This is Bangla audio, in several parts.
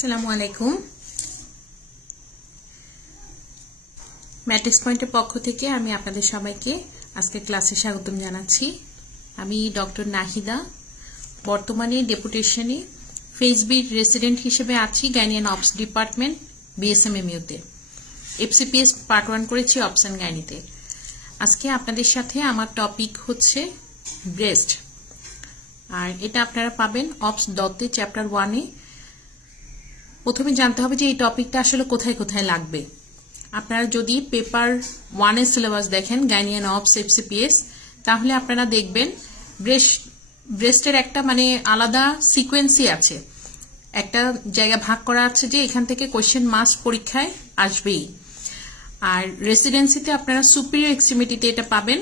আসসালামু আলাইকুম। ম্যাট্রিক্স পয়েন্টের পক্ষ থেকে আমি আপনাদের সবাইকে আজকে ক্লাসে স্বাগতম জানাচ্ছি। আমি ডক্টর নাহিদা, বর্তমানে ডেপুটেশনে ফেসবির রেসিডেন্ট হিসেবে আছি গাইনিয়ান অপস ডিপার্টমেন্ট বিএসএমএমইউতে। এফসিপিএস পার্ট 1 করেছি অপশন গাইনিতে। আজকে আপনাদের সাথে আমার টপিক হচ্ছে ব্রেস্ট, আর এটা আপনারা পাবেন অপস দত্তে চ্যাপ্টার 1-এ। প্রথমে জানতে হবে যে এই টপিকটা আসলে কোথায় কোথায় লাগবে। আপনারা যদি পেপার 1-এর সিলেবাস দেখেন গাইনিয়ান অপস এফসিপিএস, তাহলে আপনারা দেখবেন ব্রেস্টের একটা আলাদা সিকোয়েন্সই আছে, একটা জায়গা ভাগ করা আছে যে এখান থেকে কোশ্চেন মাস্ট পরীক্ষায় আসবেই। আর রেসিডেন্সিতে আপনারা সুপিরিয়র এক্সট্রিমিটিতে এটা পাবেন।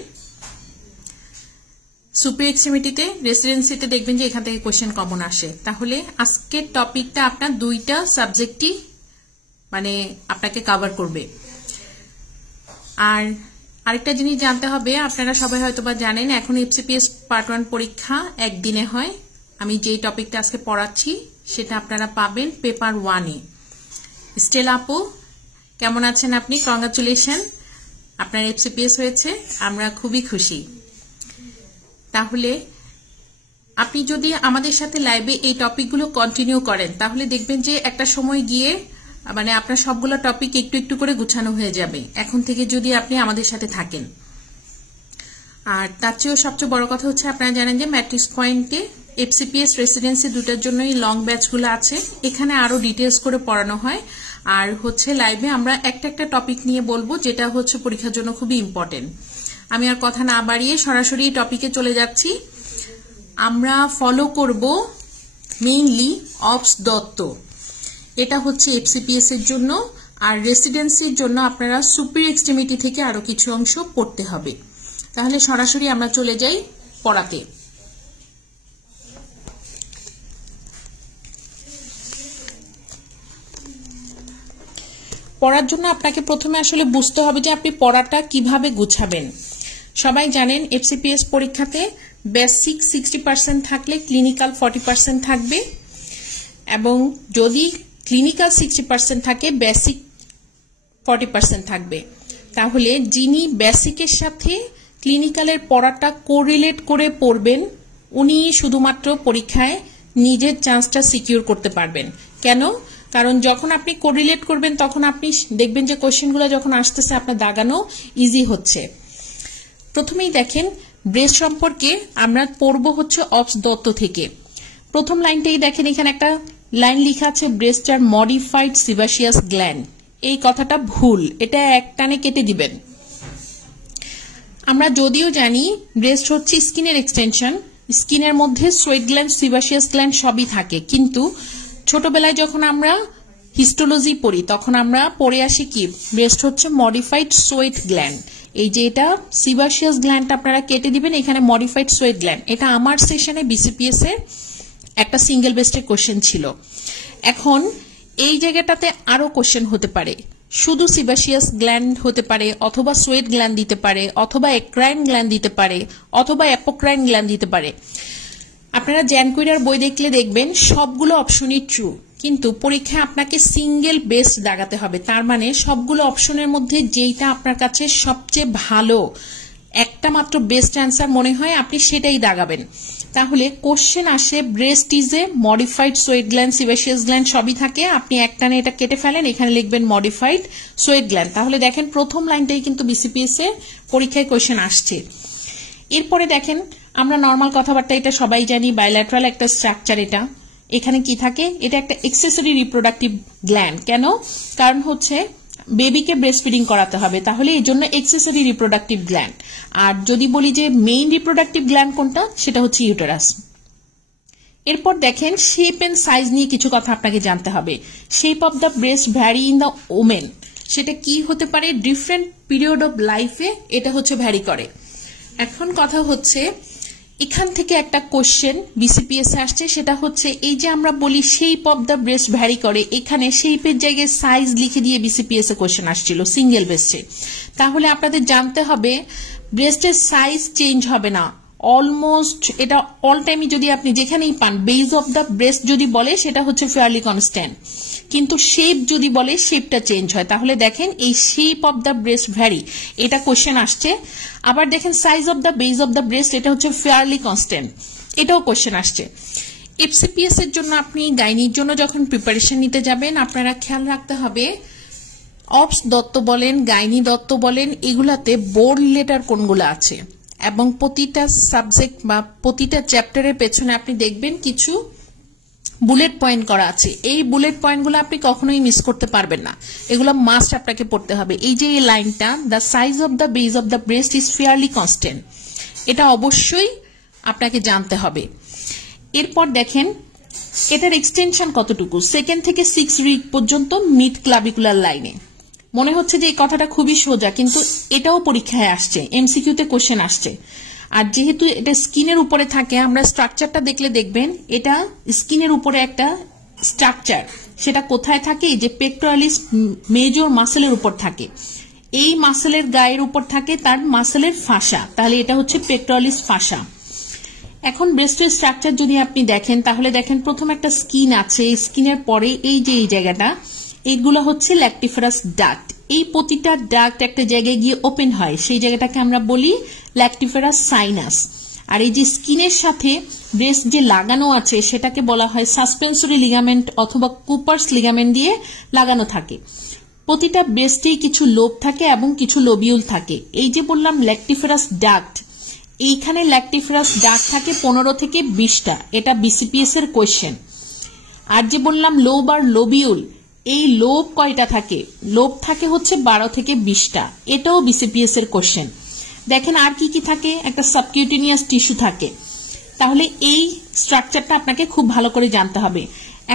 সুপিরিয়র এক্সট্রিমিটিতে রেসিডেন্সিতে দেখবেন যে এখান থেকে কোশ্চেন কমন আসে। তাহলে আজকের টপিকটা আপনার দুইটা সাবজেক্টই আপনাকে কভার করবে। আর আরেকটা জিনিস জানতে হবে, আপনারা সবাই হয়তোবা জানেন এখন এফসিপিএস পার্ট 1 পরীক্ষা একদিনে হয়। আমি যেই টপিকটা আজকে পড়াচ্ছি সেটা আপনারা পাবেন পেপার 1-এ। স্টেলা আপু, কেমন আছেন আপনি? কংগ্রাচুলেশন, আপনার এফসিপিএস হয়েছে, আমরা খুবই খুশি। তাহলে আপনি যদি আমাদের সাথে লাইভে এই টপিকগুলো কন্টিনিউ করেন তাহলে দেখবেন যে একটা সময় গিয়ে আপনার সবগুলো টপিক একটু একটু করে গুছানো হয়ে যাবে এখন থেকে যদি আপনি আমাদের সাথে থাকেন। আর তার চেয়েও সবচেয়ে বড় কথা হচ্ছে আপনারা জানেন যে ম্যাট্রিক্স পয়েন্টে এফসিপিএস রেসিডেন্সি দুটার জন্যই লং ব্যাচগুলো আছে, এখানে আরো ডিটেলস করে পড়ানো হয়। আর লাইভে আমরা একটা একটা টপিক নিয়ে বলবো যেটা পরীক্ষার জন্য খুবই ইম্পর্টেন্ট। আমি আর কথা না বাড়িয়ে সরাসরি টপিকে চলে যাচ্ছি। আমরা ফলো করব মেইনলি অপস দত্ত, এটা হচ্ছে এফসিপিএস এর জন্য। আর রেসিডেন্সির জন্য আপনারা সুপিরিয়র এক্সট্রিমিটি থেকে আরো কিছু অংশ পড়তে হবে। তাহলে সরাসরি আমরা চলে যাই পড়াতে। পড়ার জন্য আপনাকে প্রথমে আসলে বুঝতে হবে যে আপনি পড়াটা কিভাবে গুছাবেন। সবাই জানেন এফসিপিএস পরীক্ষাতে বেসিক 60% থাকলে ক্লিনিক্যাল 40% থাকবে, এবং যদি ক্লিনিক্যাল 60% থাকে বেসিক 40% থাকবে। তাহলে যিনি বেসিকের সাথে ক্লিনিক্যালের পড়াটা কোরিলেট করে পড়বেন উনি শুধুমাত্র পরীক্ষায় নিজের চান্সটা সিকিউর করতে পারবেন। কেন? কারণ যখন আপনি কোরিলেট করবেন তখন আপনি দেখবেন যে কোশ্চেনগুলো যখন আসতেছে আপনার দাগানো ইজি হচ্ছে। প্রথমেই দেখেন ব্রেস্ট সম্পর্কে আমরা পড়বো অপস দত্ত থেকে। প্রথম লাইনটাই দেখেন, এখানে একটা লাইন লেখা আছে ব্রেস্ট আর মডিফাইড সিবাসিয়াস গ্ল্যান্ড। এই কথাটা ভুল, এটা একটানে কেটে দিবেন। আমরা যদিও জানি ব্রেস্ট হচ্ছে স্কিনের এক্সটেনশন, স্কিনের মধ্যে সোয়েট গ্ল্যান্ড সিবাসিয়াস গ্ল্যান্ড সবই থাকে, কিন্তু ছোটবেলায় যখন আমরা হিস্টোলজি পড়ি তখন আমরা পড়ে আসি কি ব্রেস্ট হচ্ছে মডিফাইড সোয়েট গ্ল্যান্ড। এই যে এটা সিবাসিয়াস গ্ল্যান্ড আপনারা কেটে দিবেন, এখানে মডিফাইড সোয়েট গ্ল্যান্ড। এটা আমার সেশনে বিসিপিএস এর একটা সিঙ্গেল বেস্টের কোশ্চেন ছিল। এখন এই জায়গাটাতে আরো কোশ্চেন হতে পারে, শুধু সিবাসিয়াস গ্ল্যান্ড হতে পারে, অথবা সোয়েট গ্ল্যান্ড দিতে পারে, অথবা এক্রাইন গ্ল্যান্ড দিতে পারে, অথবা অ্যাপোক্রাইন গ্ল্যান্ড দিতে পারে। আপনারা জ্যানকুইরার বই দেখলে দেখবেন সবগুলো অপশনই ট্রু, কিন্তু পরীক্ষায় আপনাকে সিঙ্গেল বেস্ট দাগাতে হবে। তার মানে সবগুলো অপশনের মধ্যে যেইটা আপনার কাছে সবচেয়ে ভালো, একটা মাত্র বেস্ট অ্যান্সার মনে হয় আপনি সেটাই দাগাবেন। তাহলে কোশ্চেন আসে breast is a modified sweat gland, sebaceous gland সবই থাকে, আপনি একটানে এটা কেটে ফেলেন, এখানে লিখবেন মডিফাইড সোয়েট গ্ল্যান্ড। তাহলে দেখেন প্রথম লাইনটাই কিন্তু বিসিপিএস এ পরীক্ষায় কোশ্চেন আসছে। এরপরে দেখেন আমরা নর্মাল কথাবার্তা এটা সবাই জানি, বাইল্যাটারাল একটা স্ট্রাকচার। এটা এখানে কি থাকে, এটা একটা এক্সেসরি রিপ্রোডাক্টিভ গ্ল্যান্ড। কেন? কারণ বেবিকে ব্রেস্ট ফিডিং করাতে হবে, তাহলে এই জন্য এক্সেসরি রিপ্রোডাক্টিভ গ্ল্যান্ড। আর যদি বলি যে মেইন রিপ্রোডাক্টিভ গ্ল্যান্ড কোনটা, সেটা হচ্ছে ইউটেরাস। এরপর দেখেন শেপ এন্ড সাইজ নিয়ে কিছু কথা আপনাকে জানতে হবে। Shape of the breast vary in the women, সেটা কি হতে পারে ডিফারেন্ট পিরিয়ড অফ লাইফে, এটা ভ্যারি করে। এখন কথা এখান থেকে একটা কোশ্চেন বিসিপিএস আসছে, সেটা এই যে আমরা বলি shape of the breast vary করে, এখানে শেপের জায়গায় সাইজ লিখে দিয়ে বিসিপিএস এ কোশ্চেন আসছিল সিঙ্গেল বেস্টে। তাহলে আপনাদের জানতে হবে ব্রেস্টের সাইজ চেঞ্জ হবে না, অলমোস্ট এটা অল টাইমই যদি আপনি যেখানেই পান বেজ অফ দ্য ব্রেস্ট যদি বলে সেটা হচ্ছে ফেয়ারলি কনস্ট্যান্ট, কিন্তু শেপ যদি বলে শেপটা চেঞ্জ হয়। তাহলে দেখেন এই shape of the breast vary, এটা কোশ্চেন আসছে। আবার দেখেন size of the base of the breast, এটা হচ্ছে ফেয়ারলি কনস্ট্যান্ট, এটাও কোশ্চেন আসছে। এফসিপিএস এর জন্য আপনি গাইনির জন্য যখন প্রিপারেশন নিতে যাবেন আপনারা খেয়াল রাখতে হবে অবস দত্ত বলেন গাইনি দত্ত বলেন এগুলাতে বোল্ড লেটার কোনগুলো আছে, এবং প্রতিটা সাবজেক্ট বা প্রতিটা চ্যাপ্টারের পেছনে আপনি দেখবেন কিছু বুলেট পয়েন্ট করা আছে। এই বুলেট পয়েন্টগুলো আপনি কখনোই মিস করতে পারবেন না, এগুলো মাস্ট আপনাকে পড়তে হবে। এই যে এই লাইনটা, the size of the base of the breast is fairly constant, এটা অবশ্যই আপনাকে জানতে হবে। এরপর দেখেন এটার এক্সটেনশন কতটুকু, 2nd থেকে 6 রিড পর্যন্ত মিড ক্লাভিকুলার লাইনে। মনে হচ্ছে যে এই কথাটা খুবই সোজা, কিন্তু এটাও পরীক্ষায় আসছে, এমসিকিউতে কোশ্চেন আসছে। আর যেহেতু এটা স্কিনের উপরে থাকে, আমরা স্ট্রাকচারটা দেখলে দেখবেন এটা স্কিনের উপরে একটা স্ট্রাকচার, সেটা কোথায় থাকে, এই যে পেক্টোরালিস মেজর মাসেলের উপর থাকে, এই মাসেলের গায়ের উপর থাকে তার মাসেলের ফাসা, তাহলে এটা হচ্ছে পেক্টোরালিস ফাসা। এখন ব্রেস্টের স্ট্রাকচার যদি আপনি দেখেন তাহলে দেখেন প্রথম একটা স্কিন আছে, স্কিনের পরে এই যে এই জায়গাটা, এইগুলো হচ্ছে ল্যাকটিফারাস ডাক্ট। এই প্রতিটা ডাক্ট একটা জায়গায় গিয়ে ওপেন হয়, সেই জায়গাটাকে আমরা বলি ল্যাকটিফারাস সাইনাস। আর এই যে স্কিনের সাথে ব্রেস্ট যে লাগানো আছে সেটাকে বলা হয় সাসপেন্সরি লিগামেন্ট অথবা কুপার্স লিগামেন্ট দিয়ে লাগানো থাকে। প্রতিটা ব্রেস্টেই কিছু লোব থাকে এবং কিছু লোবিউল থাকে। এই যে বললাম ল্যাকটিফারাস ডাক্ট, এইখানে ল্যাকটিফারাস ডাক্ট থাকে 15 থেকে 20টা, এটা বিসিপিএস এর কোয়েশ্চেন। আর যে বললাম লোব আর লোবিউল, এই লোব কয়টা থাকে, লোব থাকে হচ্ছে 12 থেকে 20টা, এটাও বিসিপিএস এর কোশ্চেন। দেখেন আর কি কি থাকে, একটা সাবকিউটেনিয়াস টিস্যু থাকে। তাহলে এই স্ট্রাকচারটা আপনাকে খুব ভালো করে জানতে হবে।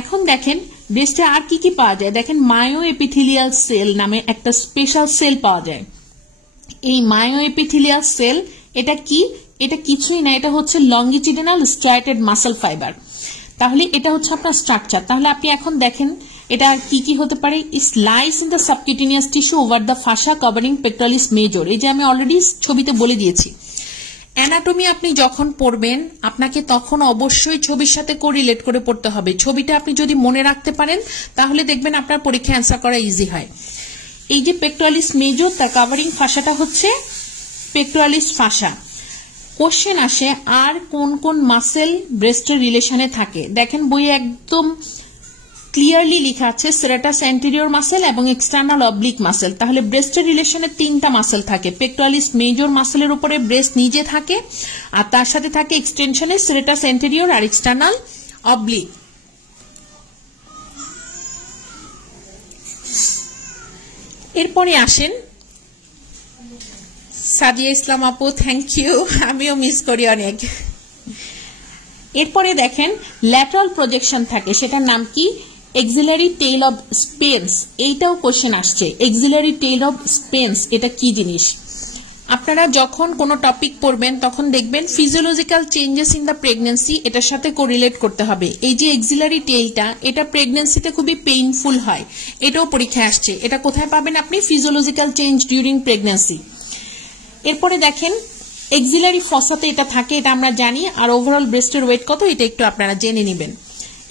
এখন দেখেন ব্রেস্টে আর কি কি পাওয়া যায়, দেখেন মায়ো এপিথেলিয়াল সেল নামে একটা স্পেশাল সেল পাওয়া যায়। এই মায়ো এপিথেলিয়াল সেল এটা কি, এটা কিছুই না, এটা হচ্ছে লঙ্গিটিউডিনাল স্ট্রাইটেড মাসল ফাইবার। তাহলে এটা হচ্ছে আপনার স্ট্রাকচার। তাহলে আপনি এখন দেখেন এটা কি কি হতে পারে, is lies in the subcutaneous tissue over the fascia covering pectoralis major. এই যে আমি অলরেডি ছবিতে বলে দিয়েছি। অ্যানাটমি আপনি যখন পড়বেন আপনাকে তখন অবশ্যই ছবির সাথে কোরিলেট করে পড়তে হবে। ছবিটা আপনি যদি মনে রাখতে পারেন তাহলে দেখবেন আপনার পরীক্ষা অ্যান্সার করা ইজি হয়। এই যে পেক্টোরালিস মেজর তার কভারিং ফাসাটা হচ্ছে পেক্টোরালিস ফাসা। কোশ্চেন আসে আর কোন কোন মাসেল ব্রেস্টের রিলেশনে থাকে, দেখেন বইয়ে একদম ক্লিয়ারলি লেখা আছে সেরাটাস অ্যান্টেরিয়র মাসেল এবং এক্সটার্নাল অবলিক মাসেল। তাহলে ব্রেস্টের রিলেশনে 3টা মাসেল থাকে, পেক্টোরালিস মেজর মাসেলের উপরে ব্রেস্ট নিজে থাকে, আর তার সাথে থাকে এক্সটেনশনে সেরাটাস অ্যান্টেরিয়র আর এক্সটার্নাল অবলিক। এরপরে আসেন সাদিয়া ইসলাম আপু, থ্যাংক ইউ, আমিও মিস করি অনেক। এরপরে দেখেন ল্যাটারাল প্রজেকশন থাকে, সেটার নাম কি, এক্সিলারি টেইল অফ স্পেন্স। এইটাও কোশ্চেন আসছে, এক্সিলারি টেইল অফ স্পেন্স এটা কি জিনিস। আপনারা যখন কোনো টপিক পড়বেন তখন দেখবেন physiological changes in the pregnancy, এটার সাথে কোরিলেট করতে হবে। এই যে এক্সিলারি টেইলটা, এটা প্রেগন্যান্সিতে খুবই পেইনফুল হয়, এটাও পরীক্ষায় আসছে। এটা কোথায় পাবেন আপনি, ফিজিওলজিক্যাল চেঞ্জ ডিউরিং প্রেগন্যান্সি। এরপরে দেখেন এক্সিলারি ফসাতে এটা থাকে, এটা আমরা জানি। আর ওভারঅল ব্রেস্টের ওয়েট কত এটা একটু আপনারা জেনে নেবেন।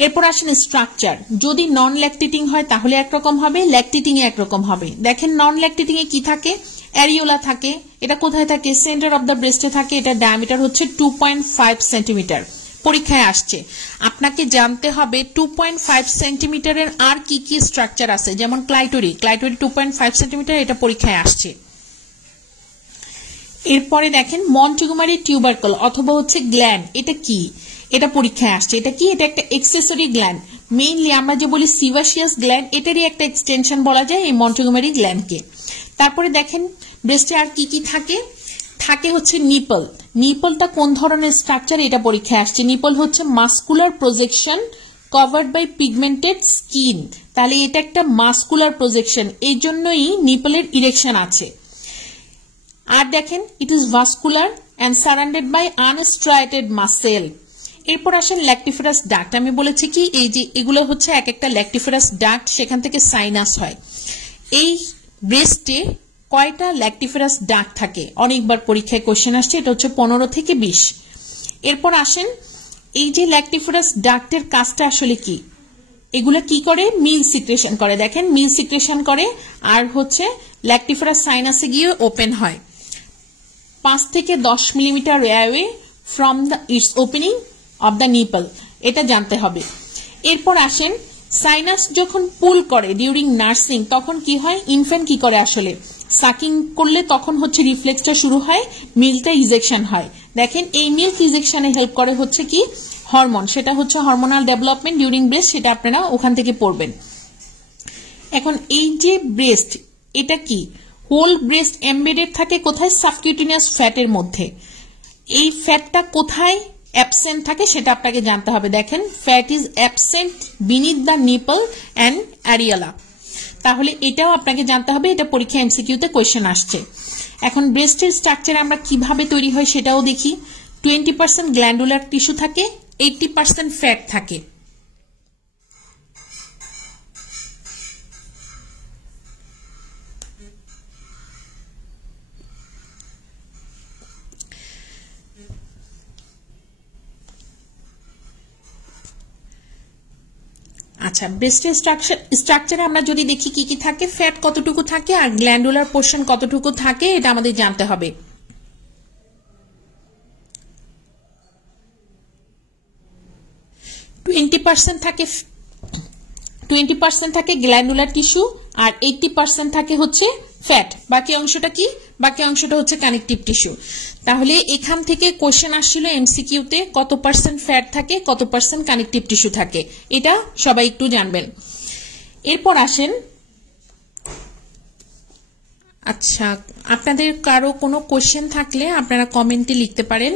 এরপর আসেন স্ট্রাকচার, যদি নন ল্যাকটেটিং হয় তাহলে একরকম হবে, ল্যাকটেটিং এ একরকম হবে। দেখেন নন ল্যাকটেটিং এ কি থাকে, অ্যারিওলা থাকে, এটা কোথায় থাকে, সেন্টার অফ দ্য ব্রেস্টে থাকে, এটা ডায়ামিটার হচ্ছে 2.5 সেন্টিমিটার। পরীক্ষায় আসছে, আপনাকে জানতে হবে 2.5 সেন্টিমিটারের আর কি কি স্ট্রাকচার আছে, যেমন ক্লাইটোরি 2.5 সেন্টিমিটার, এটা পরীক্ষায় আসছে। এরপরে দেখেন মন্টিগোমারি টিউবারকল অথবা হচ্ছে গ্ল্যান্ড, এটা কি, এটা পরীক্ষায় আসছে। এটা কি, এটা একটা এক্সেসরি গ্ল্যান্ড, মেইনলি আমরা যে বলি সিভাসিয়াস গ্ল্যান্ড, এটারই একটা এক্সটেনশন বলা যায় এই মন্টিগোমারি গ্ল্যান্ডকে। তারপরে দেখেন ব্রেস্টে আর কি কি থাকে, থাকে হচ্ছে নিপল। নিপলটা কোন ধরনের স্ট্রাকচার এটা পরীক্ষায় আসছে, নিপল হচ্ছে muscular projection covered by pigmented skin. তাহলে এটা একটা মাস্কুলার প্রজেকশন, এই জন্যই নিপলের ইরেকশন আছে। আর দেখেন it is vascular and surrounded by unstriated muscle. এরপর আসেন ল্যাকটিফারাস ডাক্ট। আমি বলেছি কি এই যে এগুলো হচ্ছে এক একটা ল্যাকটিফারাস ডাক্ট, সেখান থেকে সাইনাস হয়। এই ব্রেস্টে কয়টা ল্যাকটিফেরাস ডাক থাকে? অনেকবার পরীক্ষায় কোশ্চেন আসছে, এটা হচ্ছে 15 থেকে 20। এরপর আসেন, এই যে ল্যাকটিফেরাস ডাক্টের কাজটা আসলে কি? এগুলা কি করে? মিল্ক সিক্রেশন করে। দেখেন, মিল্ক সিক্রেশন করে আর হচ্ছে ল্যাকটিফেরাস সাইনাসে গিয়ে ওপেন হয় 5 থেকে 10 millimetre away from the it's opening of the nipple, এটা জানতে হবে। এরপর আসেন, সাইনাস যখন পুল করে ডিউরিং নার্সিং, তখন কি হয়? ইনফ্যান্ট কি করে আসলে? সাকিং করলে তখন হচ্ছে রিফ্লেক্সটা শুরু হয়, মিল্কটা ইজেকশন হয়। দেখেন, এই মিল্ক ইজেকশনে হেল্প করে হচ্ছে কি? হরমোন। সেটা হচ্ছে হরমোনাল ডেভেলপমেন্ট ডিউরিং ব্রেস্ট, সেটা আপনারা ওখান থেকে পড়বেন। এখন এই যে ব্রেস্ট, এটা কি? হোল ব্রেস্ট এমবেডেড থাকে কোথায়? সাবকিউটেনিয়াস ফ্যাটের মধ্যে। এই ফ্যাটটা কোথায় অ্যাবসেন্ট থাকে সেটা আপনাকে জানতে হবে। দেখেন, fat is absent beneath the nipple and areola. তাহলে এটাও আপনাকে জানতে হবে, এটা পরীক্ষা এমসিকিউতে কোয়েশ্চেন আসছে। এখন ব্রেস্টের স্ট্রাকচার আমরা কিভাবে তৈরি হয় সেটাও দেখি। 20% গ্ল্যান্ডুলার টিস্যু থাকে, 80% ফ্যাট থাকে। আচ্ছা, ব্রেস্টের স্ট্রাকচারে আমরা যদি দেখি কি কি থাকে, ফ্যাট কতটুকু থাকে আর গ্ল্যান্ডুলার পোর্শন কতটুকু থাকে, এটা আমাদের জানতে হবে। থাকে 20% থাকে গ্ল্যান্ডুলার টিস্যু আর 80% থাকে হচ্ছে ফ্যাট। বাকি অংশটা কি? বাকি অংশটা হচ্ছে কানেকটিভ টিস্যু। তাহলে এখান থেকে কোশ্চেন আসছিল এমসিকিউতে, কত পার্সেন্ট ফ্যাট থাকে, কত পার্সেন্ট কানেকটিভ টিস্যু থাকে, এটা সবাই একটু জানবেন। এরপর আসেন, আচ্ছা, আপনাদের কারো কোনো কোশ্চেন থাকলে আপনারা কমেন্টে লিখতে পারেন।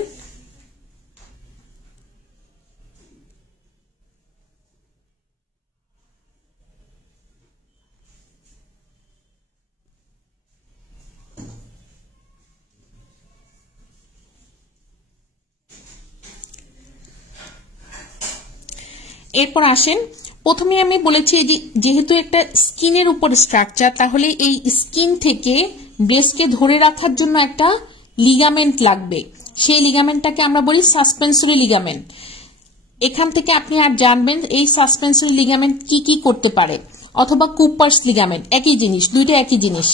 এরপর আসেন, প্রথমে আমি বলেছি যেহেতু একটা স্কিনের উপর স্ট্রাকচার, তাহলে এই স্কিন থেকে ব্রেস্টকে ধরে রাখার জন্য একটা লিগামেন্ট লাগবে। সেই লিগামেন্টটাকে আমরা বলি সাসপেন্সরি লিগামেন্ট। এখান থেকে আপনি আর জানবেন এই সাসপেন্সরি লিগামেন্ট কি কি করতে পারে, অথবা কুপার্স লিগামেন্ট, একই জিনিস, দুইটা একই জিনিস।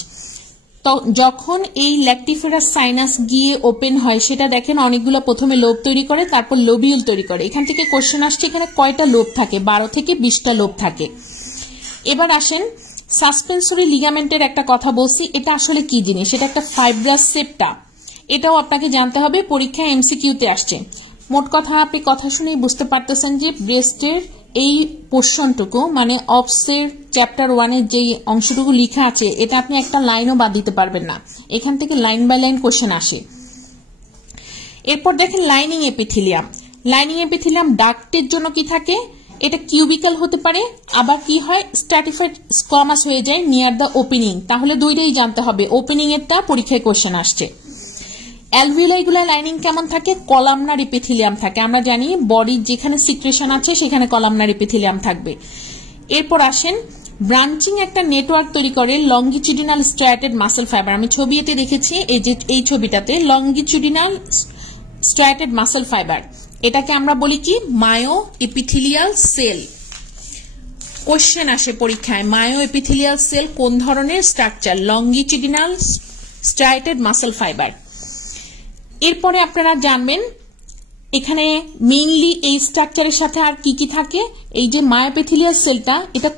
তো যখন এই ল্যাকটিফেরাস সাইনাস গিয়ে ওপেন হয়, সেটা দেখেন অনেকগুলো প্রথমে লোব তৈরি করে, তারপর লোবিউল তৈরি করে। এখান থেকে কোশ্চেন আসছে এখানে কয়টা লোব থাকে? 12 থেকে 20টা লোব থাকে। এবার আসেন, সাসপেন্সরি লিগামেন্টের একটা কথা বলছি, এটা আসলে কি জিনিস? এটা একটা ফাইব্রাস সেপ্টা, এটাও আপনাকে জানতে হবে, পরীক্ষায় এমসিকিউতে আসছে। মোট কথা, আপনি কথা শুনেই বুঝতে পারতেছেন যে ব্রেস্টের এই পোর্শনটুকু, মানে অবসের চ্যাপ্টার 1-এর যে অংশটুকু লেখা আছে, এটা আপনি একটা লাইনও বাদ দিতে পারবেন না। এখান থেকে লাইন বাই লাইন কোশ্চেন আসে। এরপর দেখেন লাইনিং এপিথেলিয়াম। লাইনিং এপিথেলিয়াম ডাক্টের জন্য কি থাকে? এটা কিউবিক্যাল হতে পারে, আবার কি হয়? স্ট্র্যাটিফাইড স্কোয়ামাস হয়ে যায় নিয়ার দ্য ওপেনিং। তাহলে দুইটাই জানতে হবে, ওপেনিং এরটা পরীক্ষায় কোশ্চেন আসছে। অ্যালভিওলাইগুলা লাইনিং কেমন থাকে? কলামনার এপিথেলিয়াম থাকে। আমরা জানি বডির যেখানে সিক্রেশন আছে সেখানে কলামনার এপিথেলিয়াম থাকবে। এরপর আসেন, ব্রাঞ্চিং একটা নেটওয়ার্ক তৈরি করে লঙ্গিচুডিনাল স্ট্রায়াটেড মাসল ফাইবার। আমি ছবিতে দেখেছি, এই যে এই ছবিটাতে লঙ্গিচুডিনাল স্ট্রায়াটেড মাসল ফাইবার, এটাকে আমরা বলি কি? Mayo epithelial cell. কোশ্চেন আসে পরীক্ষায়, মায়ো এপিথেলিয়াল সেল কোন ধরনের structure? Longitudinal striated muscle fibre. এরপরে আপনারা জানবেন এখানে মেইনলি এই স্ট্রাকচারের সাথে আর কি কি থাকে। এই যে মায়োএপিথেলিয়াল সেলটা, এটা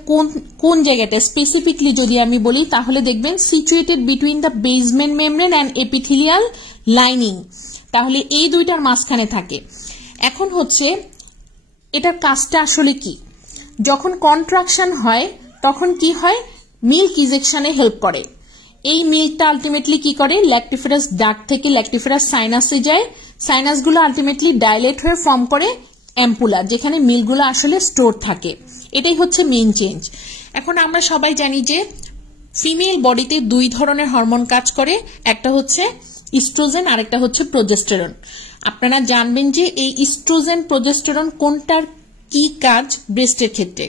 কোন জায়গাটা স্পেসিফিকলি যদি আমি বলি, তাহলে দেখবেন situated between the basement membrane and epithelial lining. তাহলে এই দুইটার মাঝখানে থাকে। এখন হচ্ছে এটার কাজটা আসলে কি? যখন কন্ট্রাকশন হয় তখন কি হয়? মিল্ক ইজেকশনে হেল্প করে। এই মিল্কটা আলটিমেটলি কি করে? ল্যাকটিফেরাস ডাক্ট থেকে ল্যাকটিফেরাস সাইনাসে যায়। সাইনাসগুলো আলটিমেটলি ডাইলেট হয়ে ফর্ম করে অ্যাম্পুলা, যেখানে মিল্কগুলো আসলে স্টোর থাকে। এটাই হচ্ছে মেইন চেঞ্জ। এখন আমরা সবাই জানি যে ফিমেল বডিতে দুই ধরনের হরমোন কাজ করে, একটা হচ্ছে ইস্ট্রোজেন আর একটা হচ্ছে প্রোজেস্টেরন। আপনারা জানবেন যে এই ইস্ট্রোজেন প্রোজেস্টেরন কোনটার কি কাজ ব্রেস্টের ক্ষেত্রে।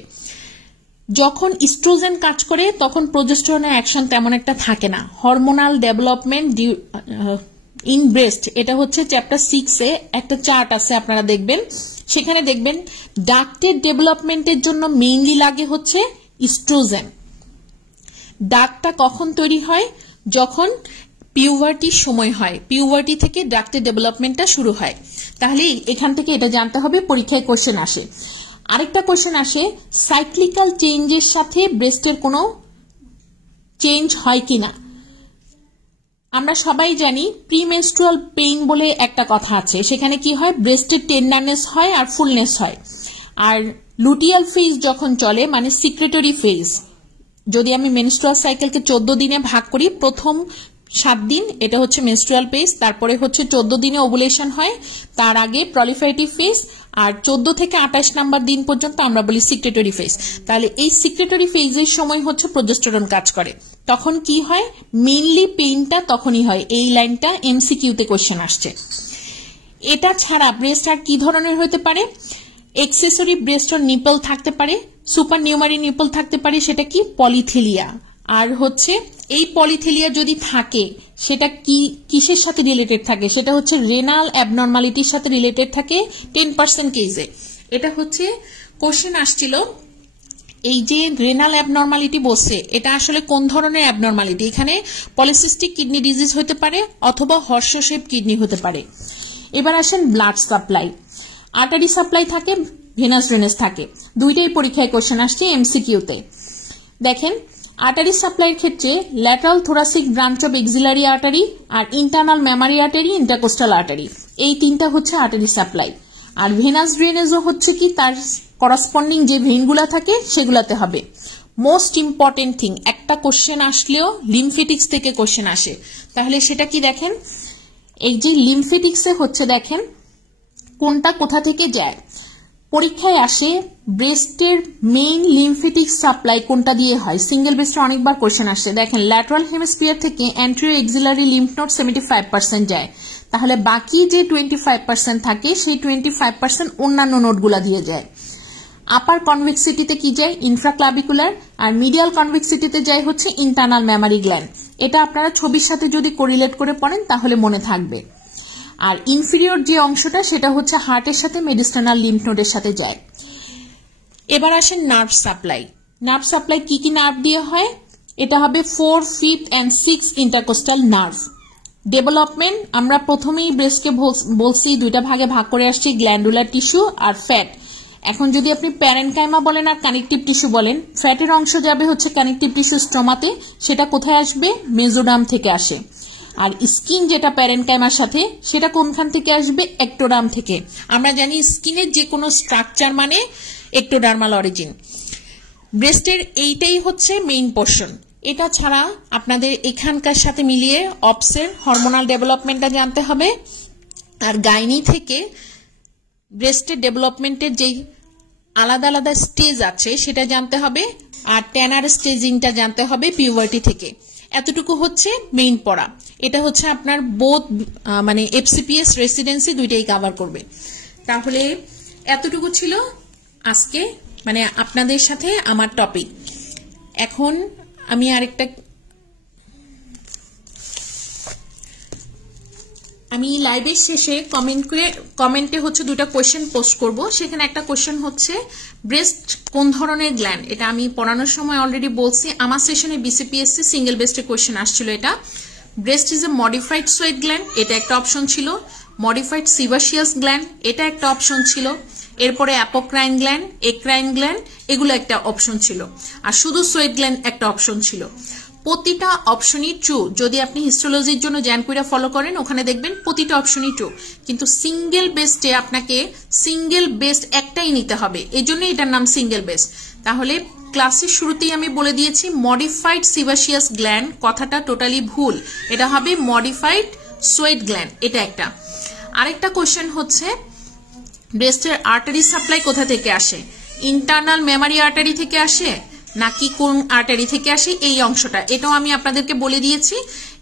যখন ইস্ট্রোজেন কাজ করে তখন প্রোজেস্টেরনের অ্যাকশন তেমন একটা থাকে না। হরমোনাল ডেভেলপমেন্ট ইন ব্রেস্ট, এটা হচ্ছে চ্যাপ্টার 6 এ একটা চার্ট আছে, আপনারা দেখবেন, সেখানে দেখবেন ডাক্টের ডেভেলপমেন্টের জন্য মেইনলি লাগে হচ্ছে ইস্ট্রোজেন। ডাকটা কখন তৈরি হয়? যখন পিউবার্টির সময় হয়, পিউবার্টি থেকে ডাক্টের ডেভেলপমেন্টটা শুরু হয়। তাহলে এখান থেকে এটা জানতে হবে, পরীক্ষায় কোশ্চেন আসে। আরেকটা কোশ্চেন আসে, সাইক্লিক্যাল চেঞ্জের সাথে ব্রেস্টের কোনো চেঞ্জ হয় কিনা। আমরা সবাই জানি প্রিমেনস্ট্রুয়াল পেইন বলে একটা কথা আছে, সেখানে কি হয়, ব্রেস্টের টেন্ডারনেস হয় আর ফুলনেস হয়। আর লুটিয়াল ফেজ যখন চলে, মানে সিক্রেটরি ফেজ, যদি আমি মেনস্ট্রুয়াল সাইকেলকে 14 দিনে ভাগ করি, প্রথম 7 দিন এটা হচ্ছে মেনস্ট্রুয়াল ফেজ, তারপরে হচ্ছে 14 দিনে ওভুলেশন হয়, তার আগে প্রলিফারেটিভ ফেজ, আর 14 থেকে 28 নাম্বার দিন পর্যন্ত আমরা বলি সিক্রেটরি ফেজ। তাহলে এই সিক্রেটরি ফেজের সময় হচ্ছে প্রোজেস্টেরন কাজ করে। তখন কি হয়, মেইনলি পেইনটা তখনই হয়। এই লাইনটা এমসিকিউতে কোশ্চেন আসছে। এটা ছাড়া ব্রেস্ট আর কি ধরনের হতে পারে? এক্সেসরি ব্রেস্ট ও নিপল থাকতে পারে, সুপার নিউমারি নিপল থাকতে পারে, সেটা কি পলিথেলিয়া। আর হচ্ছে এই পলিথেলিয়া যদি থাকে সেটা কি কিসের সাথে রিলেটেড থাকে? সেটা হচ্ছে রেনাল অ্যাবনর্মালিটির সাথে রিলেটেড থাকে 10% কেসে। এটা হচ্ছে কোশ্চেন আসছিল, এই যে রেনাল অ্যাবনর্মালিটি বলছে, এটা আসলে কোন ধরনের অ্যাবনর্মালিটি? এখানে পলিসিস্টিক কিডনি ডিজিজ হতে পারে অথবা হর্ষশেপ কিডনি হতে পারে। এবার আসেন ব্লাড সাপ্লাই। আর্টারি সাপ্লাই থাকে, ভেনাস ড্রেনেজ থাকে, দুইটাই পরীক্ষায় কোশ্চেন আসছে এমসিকিউতে। দেখেন, আর্টারি সাপ্লাইয়ের ক্ষেত্রে lateral thoracic branch of axillary artery আর internal mammary artery, intercostal artery, এই তিনটা হচ্ছে আর্টারি সাপ্লাই। আর ভেনাস ড্রেনেজও হচ্ছে কি তার করসপন্ডিং যে ভেইনগুলা থাকে সেগুলাতে হবে। মোস্ট ইম্পর্টেন্ট থিং, একটা কোশ্চেন আসলেও লিমফেটিক্স থেকে কোশ্চেন আসে, তাহলে সেটা কি দেখেন, এই যে লিমফেটিক্সে হচ্ছে দেখেন কোনটা কোথা থেকে যায়। পরীক্ষায় আসে ব্রেস্টের মেইন লিমফেটিক সাপ্লাই কোনটা দিয়ে হয়। সিঙ্গেল ব্রেস্টে অনেকবার কোশ্চেন আসে। দেখেন, ল্যাটারাল হেমিস্ফিয়ার থেকে অ্যান্টেরিয়র এক্সিলারি লিম্ফ নোড 75% যায়, তাহলে বাকি যে 25% থাকে সেই 25% অন্যান্য নোডগুলা দিয়ে যায়। আপার কনভেক্সিটিতে কি যায়? ইনফ্রাক্লাভিকুলার। আর মিডিয়াল কনভেক্সিটিতে যায় হচ্ছে ইন্টারনাল মেমারি গ্ল্যান্ড। এটা আপনারা ছবির সাথে যদি কোরিলেট করে পড়েন তাহলে মনে থাকবে। আর ইনফিরিয়র যে অংশটা সেটা হচ্ছে হার্টের সাথে মেডিস্টার্নাল লিম্ফ নোডের সাথে যায়। এবার আসেন নার্ভ সাপ্লাই। নার্ভ সাপ্লাই কি কি নার্ভ দিয়ে হয়? এটা হবে 4, 5 and 6 ইন্টারকোস্টাল নার্ভ। ডেভেলপমেন্ট আমরা প্রথমেই ব্রেস্টকে বলছি দুইটা ভাগে ভাগ করে আসছি, গ্ল্যান্ডুলার টিস্যু আর ফ্যাট। এখন যদি আপনি প্যারেনকাইমা বলেন আর কানেকটিভ টিস্যু বলেন, ফ্যাটের অংশ যাবে হচ্ছে কানেকটিভ টিস্যু স্ট্রোমাতে, সেটা কোথায় আসবে? মেজোডাম থেকে আসে। আর স্কিন যেটা প্যারেনকাইমার সাথে, সেটা কোনখান থেকে আসবে? একটোডার্ম থেকে। আমরা জানি স্কিনের যে কোনো স্ট্রাকচার মানে একটোডার্মাল অরিজিন। ব্রেস্টের এইটাই হচ্ছে মেইন পোর্শন। এটা ছাড়া আপনাদের এখানকার সাথে মিলিয়ে অপসের হরমোনাল ডেভেলপমেন্টটা জানতে হবে, আর গাইনি থেকে ব্রেস্টের ডেভেলপমেন্টের যেই আলাদা আলাদা স্টেজ আছে সেটা জানতে হবে, আর ট্যানার স্টেজিংটা জানতে হবে পিউবার্টি থেকে। এতটুকু হচ্ছে মেইন পড়া। এটা হচ্ছে আপনার বোথ মানে এফসিপিএস রেসিডেন্সি দুইটাই কভার করবে। তাহলে এতটুকু ছিল আজকে মানে আপনাদের সাথে আমার টপিক। এখন আমি আমি লাইভের শেষে কমেন্টে হচ্ছে দুটো কোয়েশ্চেন পোস্ট করব। সেখানে একটা কোয়েশ্চেন হচ্ছে ব্রেস্ট কোন ধরনের গ্ল্যান্ড, এটা আমি পড়ানোর সময় অলরেডি বলছি। আমার সেশনে বিসিপিএসসি সিঙ্গেল বেস্টে কোয়েশ্চেন আসছিল। এটা breast is a modified sweat gland, এটা একটা অপশন ছিল। মডিফাইড সিবাসিয়াস গ্ল্যান্ড, এটা একটা অপশন ছিল। এরপরে অ্যাপোক্রাইন গ্ল্যান্ড, এক্রাইন গ্ল্যান্ড, এগুলো একটা অপশন ছিল। আর শুধু সোয়েট গ্ল্যান্ড একটা অপশন ছিল। প্রতিটা অপশনই ট্রু। যদি আপনি হিস্টোলজির জন্য জ্যানকুইরা ফলো করেন ওখানে দেখবেন প্রতিটা অপশনই ট্রু, কিন্তু সিঙ্গেল বেস্টে আপনাকে সিঙ্গেল বেস্ট একটাই নিতে হবে, এজন্য এটার নাম সিঙ্গেল বেস্ট। তাহলে ক্লাসের শুরুতেই আমি বলে দিয়েছি মডিফাইড সিবাসিয়াস গ্ল্যান্ড কথাটা টোটালি ভুল, এটা হবে মডিফাইড সোয়েট গ্ল্যান্ড। এটা একটা। আরেকটা কোশ্চেন হচ্ছে ব্রেস্টের আর্টারি সাপ্লাই কোথা থেকে আসে? ইন্টারনাল মেমারি আর্টারি থেকে আসে নাকি কোন আর্টারি থেকে আসে? এই অংশটা এটাও আমি আপনাদেরকে বলে দিয়েছি।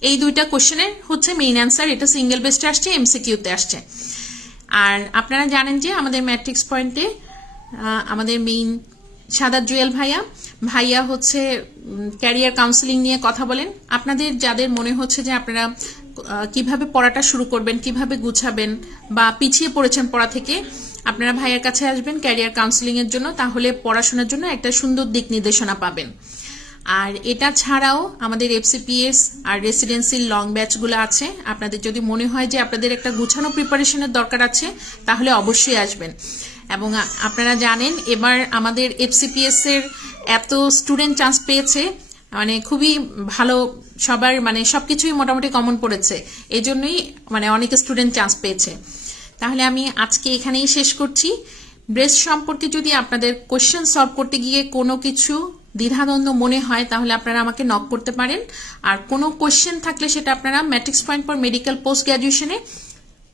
এই দুইটা কোশ্চেনের হচ্ছে মেইন অ্যান্সার। এটা সিঙ্গেল বেস্টে আসছে, এমসিকিউতে আসছে। আর আপনারা জানেন যে আমাদের ম্যাট্রিক্স পয়েন্টে আমাদের মেইন সাদাত জুয়েল ভাইয়া হচ্ছে ক্যারিয়ার কাউন্সিলিং নিয়ে কথা বলেন। আপনাদের যাদের মনে হচ্ছে যে আপনারা কিভাবে পড়াটা শুরু করবেন, কিভাবে গুছাবেন বা পিছিয়ে পড়েছেন পড়া থেকে, আপনারা ভাইয়ের কাছে আসবেন ক্যারিয়ার কাউন্সিলিং এর জন্য, তাহলে পড়াশোনার জন্য একটা সুন্দর দিক নির্দেশনা পাবেন। আর এটা ছাড়াও আমাদের এফসিপিএস আর রেসিডেন্সির লং ব্যাচগুলো আছে। আপনাদের যদি মনে হয় যে আপনাদের একটা গুছানো প্রিপারেশনের দরকার আছে, তাহলে অবশ্যই আসবেন। এবং আপনারা জানেন এবার আমাদের এফসিপিএস এর এত স্টুডেন্ট চান্স পেয়েছে, মানে খুবই ভালো, সবার মানে সবকিছুই মোটামুটি কমন পড়েছে, এই জন্যই মানে অনেক স্টুডেন্ট চান্স পেয়েছে। তাহলে আমি আজকে এখানেই শেষ করছি। ব্রেস্ট সম্পর্কে যদি আপনাদের কোশ্চেন সলভ করতে গিয়ে কোনো কিছু দ্বিধাদ্বন্দ্ব মনে হয়, তাহলে আপনারা আমাকে নক করতে পারেন। আর কোনো কোশ্চেন থাকলে সেটা আপনারা matrix point for medical post গ্রাজুয়েশনে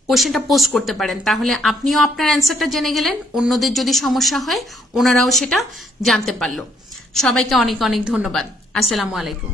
কোশ্চেনটা পোস্ট করতে পারেন, তাহলে আপনিও আপনার অ্যান্সারটা জেনে গেলেন, অন্যদের যদি সমস্যা হয় ওনারাও সেটা জানতে পারলো। সবাইকে অনেক অনেক ধন্যবাদ। আসসালামু আলাইকুম।